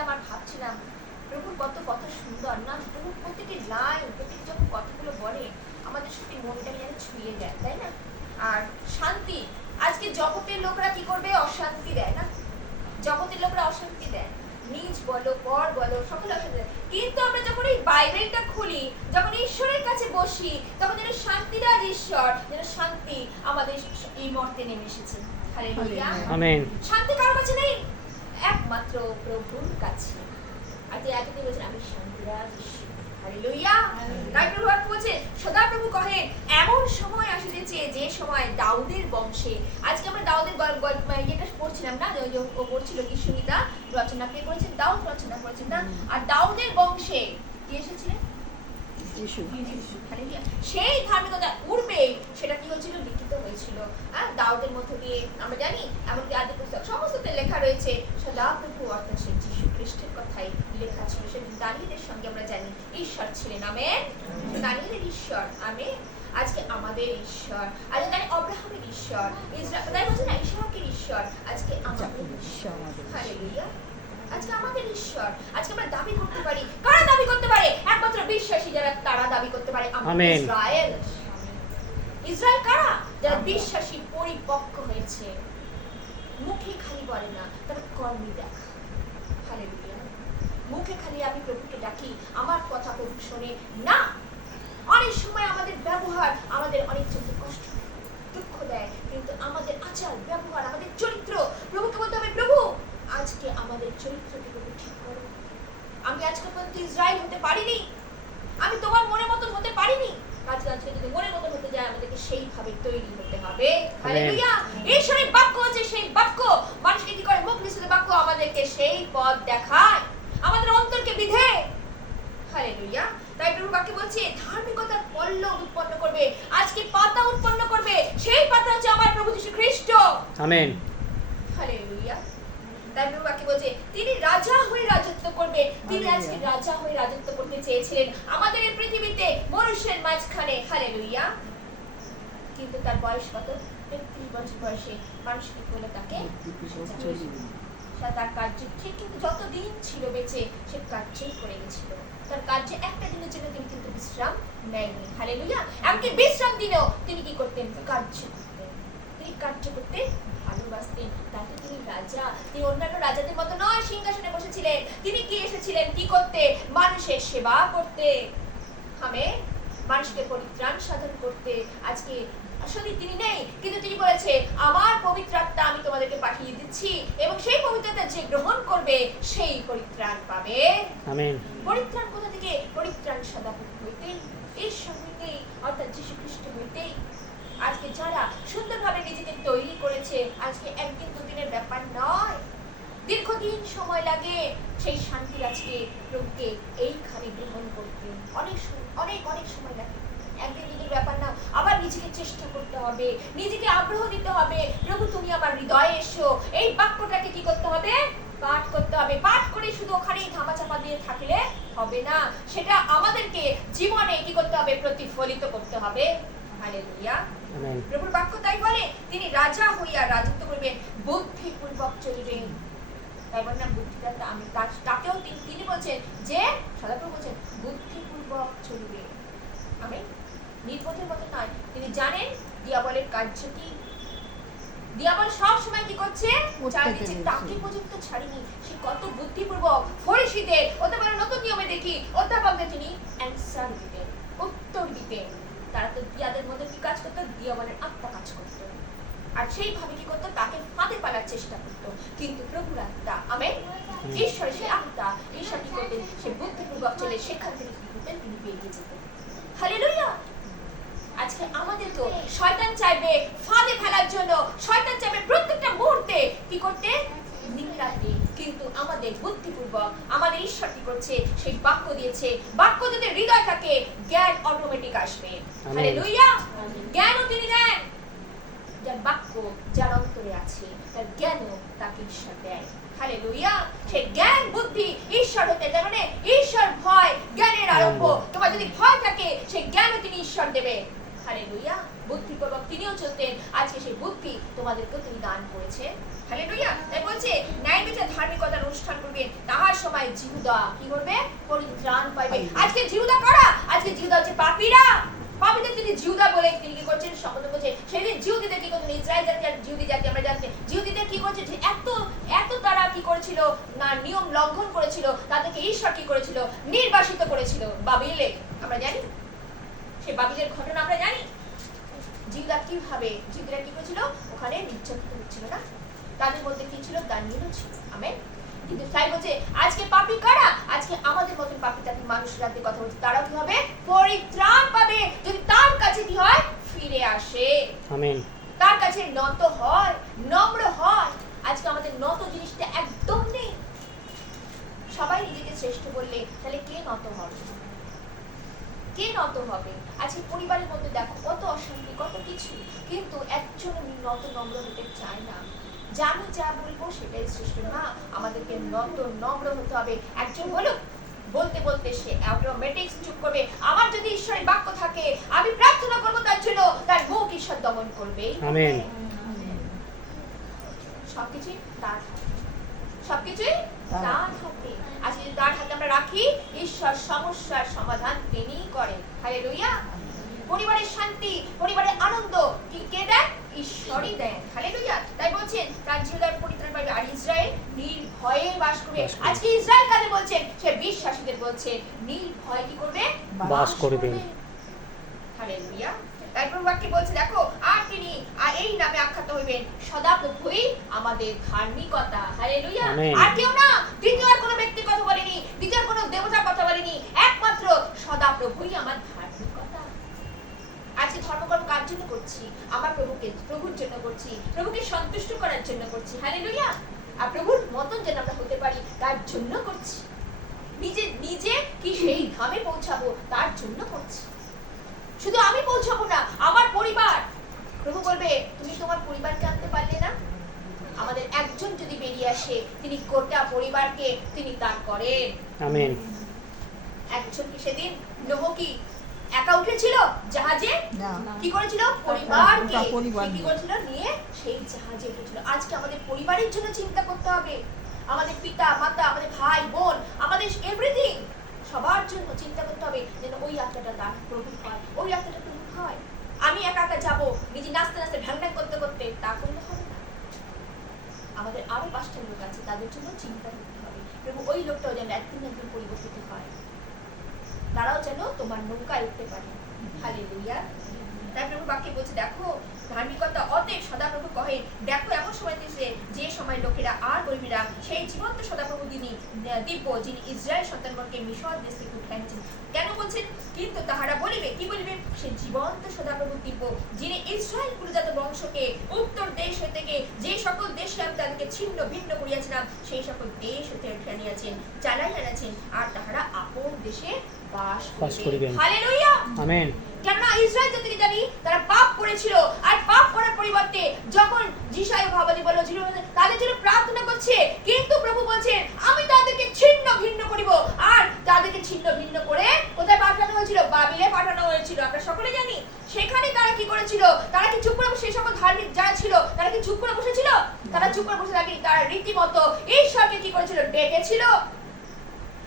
শুনছিলাম আর ভাবছিলাম প্রভুর কত কথা সুন্দর না, প্রভুর প্রতিটি লাইন, প্রতিটি যখন কথাগুলো বলে আমাদের সত্যি মনটা যেন ছুঁয়ে যায়, তাই না? আর শান্তি, আজকে জগতের লোকরা কি করবে? অশান্তি দেয় না, জগতের লোকরা অশান্তি দেয়, নিজ বলো পর বলো সকলে অশান্তি দেয়। কিন্তু আমরা যখন এই বাইবেলটা খুলি, যখন ঈশ্বরের কাছে বসি, তখন যেন শান্তিরাজ ঈশ্বর, যেন শান্তি আমাদের এই মর্তে নেমে এসেছে। Hallelujah, amen. শান্তি কারোর কাছে নেই, একমাত্র প্রভুর কাছে। আর যে আজকে বলছেন আমি শান্তিরাজ ঈশ্বর। হালেলুয়া, তাই প্রভু বলছে, সদা প্রভু কহে এমন সময় আসিতেছে যে সময় দাউদের বংশে, আজকে আমরা দাউদের এটা পড়ছিলাম না, ও পড়ছিল কি সুমিতা রচনা কে করেছেন? দাউদ রচনা করেছেন না? আর দাউদের বংশে কি এসেছিলেন? সেই ধার্মিকতা উড়বে, সেটা কি হয়েছিল? লিখিত হয়েছিল দাউদের মধ্য দিয়ে। আমরা জানি এমনকি আদি পুস্তক সমস্ততে লেখা রয়েছে সদাপ্রভু অর্থাৎ সে যীশু খ্রিস্টের কথাই লেখা ছিল। সেদিন দানিয়েলের সঙ্গে আমরা জানি ঈশ্বর ছিলেন। আমেন, দানিয়েলের ঈশ্বর। আমেন, আজকে আমাদের ঈশ্বর, আজকে জানি অব্রাহামের ঈশ্বর, তাই বলছে না ইসহাকের ঈশ্বর, আজকে আমাদের ঈশ্বর। হালেলুয়া, আজকে আমাদের ঈশ্বর। আজকে আমরা দাবি করতে পারি, কারা দাবি করতে পারে? একমাত্র বিশ্বাসী যারা, তারা দাবি করতে পারে আমেন। ইসরায়েল। ইসরায়েল কারা? যারা বিশ্বাসী, পরিপক্ক হয়েছে, মুখে খালি বলে না, তারা কর্মে দেখা। হালেলুয়া, মুখে খালি আমি প্রভুকে ডাকি, আমার কথা প্রভু শোনে না। অনেক সময় আমাদের ব্যবহার আমাদের অনেক চোখে কষ্ট দুঃখ দেয়, কিন্তু আমাদের আচার ব্যবহার, আমাদের চরিত্র, প্রভুকে বলতে হবে প্রভু আজকে আমাদের চরিত্রকে প্রভু ঠিক করো। আমি আজকে পর্যন্ত ইসরায়েল হতে পারিনি, আমি তোমার মনের মতন হতে পারিনি, আজকে যদি মনের মতন হতে যায় আমাদেরকে সেইভাবে তৈরি হতে হবে। হালেলুয়া, ঈশ্বরের বাক্য হচ্ছে সেই বাক্য, মানুষকে কি করে? মুখ নিঃসৃত বাক্য আমাদেরকে সেই পথ দেখায়, আমাদের অন্তরকে বিধে। হালেলুয়া, তাই প্রভু বাক্যে বলছে ধার্মিকতার পল্লব উৎপন্ন করবে, আজকে পাতা উৎপন্ন করবে, সেই পাতা হচ্ছে আমার প্রভু যীশু খ্রিস্ট। আমেন। হালেলুয়া, তাই প্রভু বাক্যে বলছে তিনি রাজা হয়ে রাজত্ব করবে। তিনি আজকে রাজা হয়ে রাজত্ব করতে চেয়েছিলেন আমাদের এই পৃথিবীতে, মানুষের মাঝখানে। হালেলুয়া, কিন্তু তার বয়স কত? 33 বছর বয়সে মানুষ কি করলো? তাকে তার কার্য ঠিক, কিন্তু যতদিন ছিল বেঁচে সে কার্যই করে গেছিল। তার কার্যে একটা দিনের জন্য তিনি কিন্তু বিশ্রাম নেয়নি। হালেলুয়া, এমনকি বিশ্রাম দিনেও তিনি কি করতেন? কার্য করতেন। তিনি কার্য করতে ভালোবাসতেন। তাতে তিনি রাজা, তিনি অন্যান্য রাজাদের মতো নয় সিংহাসনে বসেছিলেন। তিনি কি এসেছিলেন? কি করতে? মানুষের সেবা করতে। আমেন, মানুষকে পরিত্রাণ সাধন করতে। আজকে আসলে তিনি নেই, কিন্তু তিনি বলেছে আমার পবিত্র আত্মা আমি তোমাদেরকে পাঠিয়ে দিচ্ছি, এবং সেই পবিত্রতা যে গ্রহণ করবে সেই পরিত্রাণ পাবে। আমেন। পরিত্রাণ কোথা থেকে? পরিত্রাণ সদাপ্রভু হইতে, ঈশ্বর হইতে, অর্থাৎ যীশু খ্রিস্ট হইতে। আজকে যারা সুন্দরভাবে নিজেকে তৈরি করেছে, আজকে একদিন দুদিনের ব্যাপার নয়, দীর্ঘদিন সময় লাগে সেই শান্তি আজকে প্রভুকে এইখানে গ্রহণ করতে। অনেক অনেক অনেক সময় লাগে, একদিন দুদিনের ব্যাপার না। আবার নিজেকে চেষ্টা করতে হবে, নিজেকে আগ্রহ দিতে হবে, প্রভু তুমি আমার হৃদয়ে এসো। এই বাক্যটাকে কি করতে হবে? পাঠ করতে হবে। পাঠ করে শুধু ওখানেই ধামাচাপা দিয়ে থাকলে হবে না, সেটা আমাদেরকে জীবনে কি করতে হবে? প্রতিফলিত করতে হবে। হালেলুয়া, প্রভুর বাক্য তাই বলে তিনি রাজা হইয়া রাজত্ব করবেন, বুদ্ধিপূর্বক চলিবেন। তাই বলেন না বুদ্ধিদাতা আমি, তাকেও তিনি বলছেন যে সদাপ্রভু বলছেন বুদ্ধিপূর্বক চলিবে। আমেন, নির্বোধের মতো নয়। তিনি জানেন দিয়াবলের কার্য কি। দিয়াবল সব সময় কি করছে? চালিয়েছে, তাকে পর্যন্ত ছাড়িনি। সে কত বুদ্ধিপূর্বক ফরিসীদের, অথবা নতুন নিয়মে দেখি অধ্যাপকদের তিনি অ্যানসার দিতেন, উত্তর দিতেন। তারা তো দিয়াদের মধ্যে কি কাজ করতো? দিয়াবলের আত্মা কাজ করতো, আর সেইভাবে কি করতো? তাকে ফাঁদে পালার চেষ্টা করতো। কিন্তু প্রভুর আত্মা, আমেন, ঈশ্বরের সেই আত্মা, ঈশ্বর কি করতেন? সে বুদ্ধিপূর্বক চলে সেখান থেকে কি করতেন? তিনি বেরিয়ে যেতেন। হালেলুয়া, আজকে আমাদেরকেও শয়তান চাইবে ফাঁদে ফেলার জন্য, শয়তান চাইবে প্রত্যেকটা মুহূর্তে কি করতে? নিংড়াতে। কিন্তু আমাদের বুদ্ধিপূর্বক আমাদের ঈশ্বর কি করছে? সেই বাক্য দিয়েছে, বাক্য যদি হৃদয় থাকে জ্ঞান অটোমেটিক আসবে। হালেলুয়া, জ্ঞানও তিনি দেন। যার বাক্য যার অন্তরে আছে তার জ্ঞানও তাকে ঈশ্বর দেয়। হালেলুয়া, সেই জ্ঞান বুদ্ধি ঈশ্বর হতে, তার মানে ঈশ্বর ভয় জ্ঞানের আরম্ভ। তোমার যদি ভয় থাকে সেই জ্ঞানও তিনি ঈশ্বর দেবে। হালেলুয়া, বুদ্ধিপূর্বক তিনিও চলতেন, আজকে সেই বুদ্ধি তোমাদেরকেও তিনি দান করেছেন। হালেলুয়া, তাই বলছে ন্যায় বিচার ধার্মিকতার অনুষ্ঠান করবেন, তাহার সময় সময় জিহুদা কি করবে? পরিত্রাণ পাইবে। আজকে জিহুদা কারা? আজকে জিহুদা হচ্ছে পাপীরা। পাপীদের তিনি জিহুদা বলে তিনি কি করছেন? শপথ করছে। সেদিন জিহুদীদের কি করছেন? ইসরায়েল জাতি আর জিহুদী জাতি আমরা জানতে, জিহুদীদের কি করছে? যে এত তারা কি করেছিল না, নিয়ম লঙ্ঘন করেছিল, তাদেরকে ঈশ্বর কি করেছিল? নির্বাসিত করেছিল বাবিলে। আমরা জানি সেই বাবিলের ঘটনা আমরা জানি। জিহুদা কিভাবে জিহুদীরা কি করেছিল? ওখানে নির্যাতিত হচ্ছিল না? তাদের মধ্যে কি ছিল? দানিয়েলও ছিল। আমেন। কিন্তু তাই বলছে আজকে পাপী কারা? আজকে আমাদের মতন পাপী জাতির মানুষরা কথা বলছে, তারা কি হবে? পরিত্রাণ পাবে যদি তার কাছে কি হয়? ফিরে আসে। আমেন। তার কাছে নত হয়, নম্র হয়। আজকে আমাদের নত জিনিসটা একদম নেই। সবাই নিজেকে শ্রেষ্ঠ বললে তাহলে কে নত হবে? কে নত হবে? আজকে পরিবারের মধ্যে দেখো কত অশান্তি, কত কিছু, কিন্তু একজন নত নম্র হতে চায় না। জানি যা বলবো সেটাই শ্রেষ্ঠ না, আমাদেরকে নত নম্র হতে হবে। একজন বলুক, বলতে বলতে সে অটোমেটিক চুপ করবে। আমার যদি ঈশ্বরের বাক্য থাকে, আমি প্রার্থনা করব তার জন্য, তার মুখ ঈশ্বর দমন করবে। আমেন। সবকিছুই তার হাতে, সবকিছুই তার হাতে। আজকে যদি তার হাতে আমরা রাখি, ঈশ্বর সমস্যার সমাধান তিনিই করেন। হালেলুয়া। পরিবারের শান্তি, পরিবারের আনন্দ কি কে দেন? ঈশ্বরই দেন। হালেলুয়া। তাই বলছেন তার জিহুদার পরিত্রাণ পাবে আর ইসরায়েল নির্ভয়ে বাস করবে। আজকে ইসরায়েল কাদের বলছেন? সে বিশ্বাসীদের বলছেন নির্ভয় কি করবে? বাস করবে। হালেলুয়া। তারপর বাক্যে বলছে দেখো, আর তিনি আর এই নামে আখ্যাত হইবেন সদাপ্রভুই আমাদের ধার্মিকতা। হালেলুয়া। আর কেউ না, দ্বিতীয় আর কোনো ব্যক্তির কথা বলেনি, দ্বিতীয় কোনো দেবতার কথা বলেনি, একমাত্র সদাপ্রভুই আমার ধার্মিকতা। আজকে ধর্মকর্ম কার জন্য করছি? আমার প্রভুর জন্য করছি, প্রভুকে সন্তুষ্ট করার জন্য করছি। হালেলুয়া। আর প্রভুর মতন যেন আমরা হতে পারি তার জন্য করছি। নিজে কি সেই ধামে পৌঁছাবো তার জন্য করছি। শুধু আমি পৌঁছাবো না, আমার পরিবার। প্রভু বলবে তুমি তোমার পরিবারকে আনতে পারলে না? আমাদের একজন যদি বেরিয়ে আসে, তিনি গোটা পরিবারকে তিনি তার করেন। আমেন। একজন কি সেদিন নোহ কি একা উঠেছিল জাহাজে? কি করেছিল? পরিবারকে কি করেছিল? নিয়ে সেই জাহাজে উঠেছিল। আজকে আমাদের পরিবারের জন্য চিন্তা করতে হবে। আমাদের পিতা মাতা, আমাদের ভাই বোন, আমাদের এভরিথিং, সবার জন্য চিন্তা করতে হবে যেন ওই যাত্রাটা তার প্রভু হয়, ওই যাত্রাটা প্রভু হয়। আমি একা একা যাবো নিজে নাচতে নাচতে ভ্যাং ভ্যাং করতে করতে, তা করলে হবে না। আমাদের আরো 5টা লোক আছে, তাদের জন্য চিন্তা করতে হবে প্রভু ওই লোকটাও যেন একদিন একদিন পরিবর্তিত হয়, তারাও যেন তোমার নৌকায় উঠতে পারে। হালেলুয়া। তাই প্রভু বাক্যে বলছে দেখো ধার্মিকতা অতএব সদাপ্রভু কহে দেখো এমন সময় দিয়েছে যে সময় লোকেরা আর বলবিরা সেই জীবন্ত সদাপ্রভু তিনি দিব্য যিনি ইসরায়েল সন্তানগণকে মিশর দেশ থেকে উঠে আনছেন। কেন বলছেন? কিন্তু তাহারা বলিবে কি বলিবে? সে জীবন্ত সদাপ্রভু দিব্য যিনি ইসরায়েল কুলজাত বংশকে উত্তর দেশ থেকে যে সকল দেশে আমি তাদেরকে ছিন্ন ভিন্ন করিয়াছিলাম সেই সকল দেশ হতে উঠে আনিয়াছেন, চালাই আনাছেন, আর তাহারা আপন দেশে বাস করিবেন। হালেলুয়া। আমেন। কেননা ইসরায়েল জাতিকে জানি তারা পাপ করেছিল, আর পাপ করার পরিবর্তে যখন যিশায় ভাবাদি বলল তাদের জন্য প্রার্থনা করছে, কিন্তু প্রভু বলছেন আমি তাদেরকে ছিন্ন ভিন্ন করিব। আর তাদেরকে ছিন্ন ভিন্ন করে কোথায় পাঠানো হয়েছিল? বাবিলে পাঠানো হয়েছিল। আমরা সকলে জানি সেখানে তারা কি করেছিল? তারা কি চুপ করে বসে, সেই সকল ধার্মিক যারা ছিল তারা কি চুপ করে বসেছিল? তারা চুপ করে বসে থাকেনি, তারা রীতিমতো ঈশ্বরকে কি করেছিল? ডেকেছিল।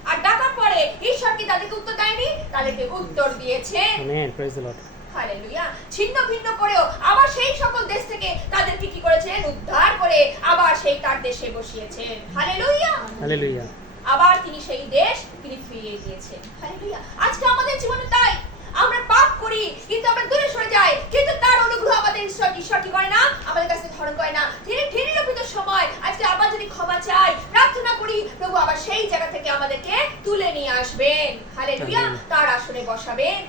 আর ডাকার পরে ঈশ্বর কি তাদেরকে উত্তর দেয়নি? তাদেরকে উত্তর দিয়েছেন। Amen. Praise the lord. Hallelujah. ছিন্ন ভিন্ন করেও আবার সেই সকল দেশ থেকে তাদেরকে কি করেছেন? উদ্ধার করে আবার সেই তার দেশে বসিয়েছেন। হালেলুয়া। হালেলুয়া। আবার তিনি সেই দেশ তিনি ফিরিয়ে দিয়েছেন। হালেলুয়া। আজকে আমাদের জীবনে তাই আমরা পাপ করি, কিন্তু আমরা দূরে সরে যাই, কিন্তু তার অনুগ্রহ আমাদের ঈশ্বর কি করে না? আমাদের কাছে ধারণ করে না। তিনি নিরূপিত সময় আজকে আবার যদি ক্ষমা চাই, প্রার্থনা করি, প্রভু আবার সেই জায়গা থেকে আমাদেরকে তুলে নিয়ে আসবেন। হালেলুয়া। তার আসনে বসাবেন।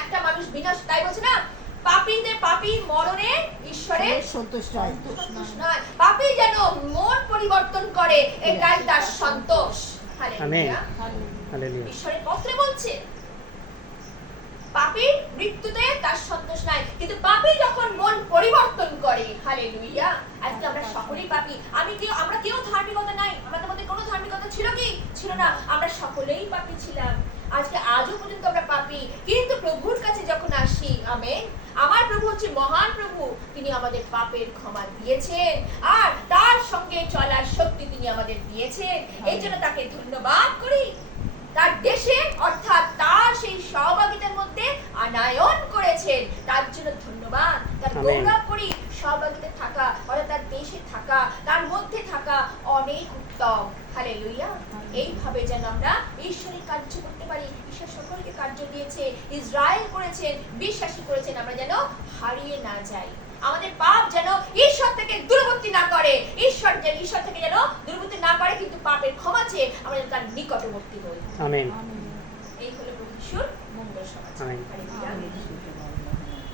একটা মানুষ বিনাশ, তাই বলছে না পাপী মরণে ঈশ্বরের সন্তোষ নয়। পাপী যেন মন পরিবর্তন করে, এটাই তার সন্তোষ। হালেলুয়া। হালেলুয়া। ঈশ্বরের পত্রে বলছে পাপীর মৃত্যুতে তার সন্তোষ নাই, কিন্তু পাপী যখন মন পরিবর্তন করে। হালেলুয়া। আজকে আমরা সকলেই পাপী। আমরা কেউ ধার্মিকতা নাই, আমাদের মধ্যে কোনো ধার্মিকতা ছিল কি? ছিল না। আমরা সকলেই পাপী ছিলাম। আজকে আজও পর্যন্ত আমরা পাপী, কিন্তু প্রভুর কাছে যখন আসি, আমেন, আমার প্রভু হচ্ছে মহান প্রভু, তিনি আমাদের পাপের ক্ষমা দিয়েছেন আর তার সঙ্গে চলার শক্তি তিনি আমাদের দিয়েছেন। এই জন্য তাকে ধন্যবাদ করি। তার দেশে অর্থাৎ তার সেই সহভাগিতার মধ্যে আনায়ন করেছেন, তার জন্য ধন্যবাদ। তার আমেন। গৌরব করি। সহভাগিতা থাকা অর্থাৎ তার দেশে থাকা, তার মধ্যে থাকা অনেক উত্তম। হালেলুয়া। এইভাবে যেন আমরা ঈশ্বরের কার্য করতে পারি। ঈশ্বর সকলকে কার্য দিয়েছে, ইসরায়েল করেছেন, বিশ্বাসী করেছেন, আমরা যেন হারিয়ে না যাই। আমাদের পাপ যেন ঈশ্বর থেকে দূরবর্তী না করে, ঈশ্বর থেকে যেন দূরবর্তী না করে, কিন্তু পাপের ক্ষমা চেয়ে আমরা যেন তার নিকটবর্তী হই। আমেন।